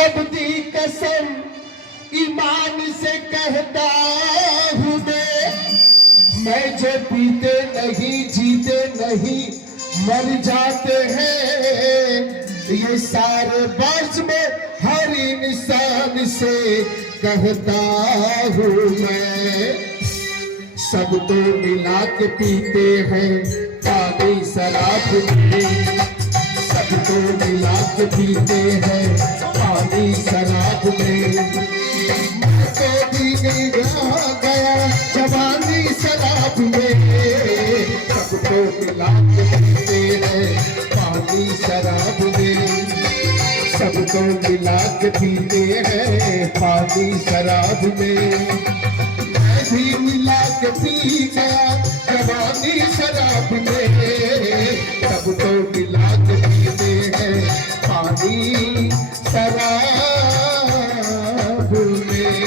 रब दी कसम ईमान से कहता हूँ मैं जो पीते नहीं जीते नहीं मर जाते हैं ये सारे बाज में हर इंसान से कहता हूँ मैं। सब तो मिला के पीते हैं पानी शराब में, सब तो मिला के पीते हैं पानी शराब में। मैं तो भी नहीं गया जवानी शराब में, सबको मिला के पीते हैं पानी शराब में, सबको मिला के पीते हैं पानी शराब में। मैं भी मिला के पी गया जवानी शराब में, सबको मिला के पीते हैं पानी शराब में।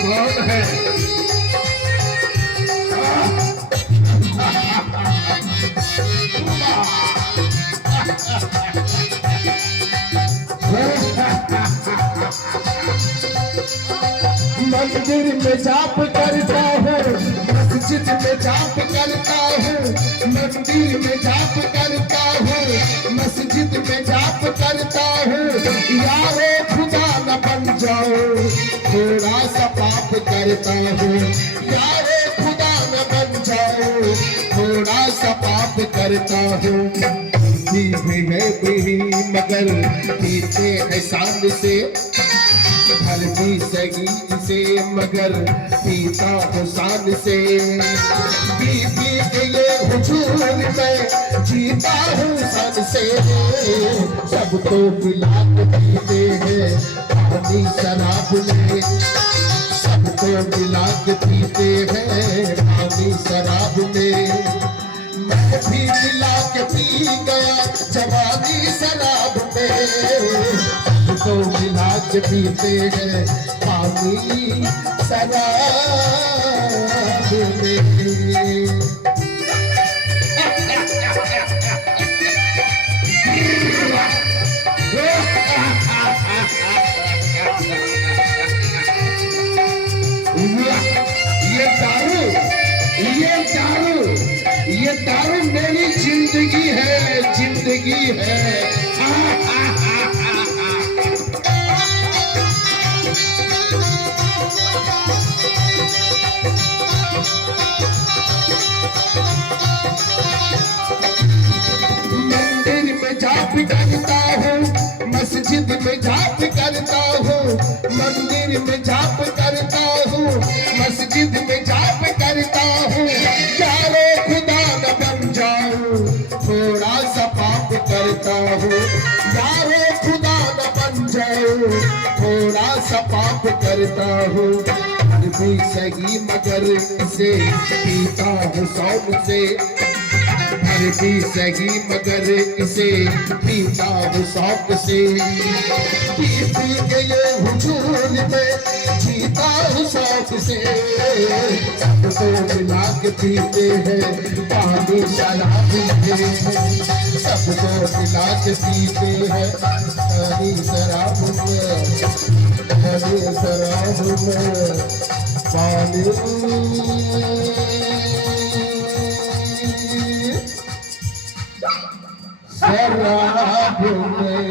कौन है? मंदिर में जाप करता हूँ, मस्जिद में जाप करता हूँ, मंदिर में जाप करता हूँ, मस्जिद में जाप करता हूँ। यारो खुदा न बन जाओ थोड़ा सा पाप करता हूँ, यारो खुदा न बन जाओ थोड़ा सा पाप करता हूँ। भी है भी मगर पीते हैं शान से, घर भी सही से मगर पीता हूँ शान से। पी के ये हुजूर में जीता हूँ शान से, सबको मिला के पीते हैं पानी शराब में, सबको मिला के पीते हैं पानी शराब में। मैं भी मिला के पी गया जवानी शराब में, सबको मिला के पीते हैं पानी शराब में। ये दारू मेरी जिंदगी है, जिंदगी है। मंदिर में जाप करता हूँ, मस्जिद में जाप करता हूँ, मंदिर में जाप करता हूँ, मस्जिद में जाप करता हूँ। यारो खुदा न बन जाऊं थोड़ा सा पाप करता हूँ, यारो खुदा न बन जाऊं थोड़ा सा पाप करता हूँ। भी सही मगर इसे पीता हूँ शौक से, घर भी सही मगर इसे पीता हूँ शौक से। पी के ये हुजूर में जीता हूँ शौक से, सबको मिला के पीते हैं पानी शराब में, सबको मिला के पीते हैं पानी शराब में, पानी शराब में, पानी शराब में।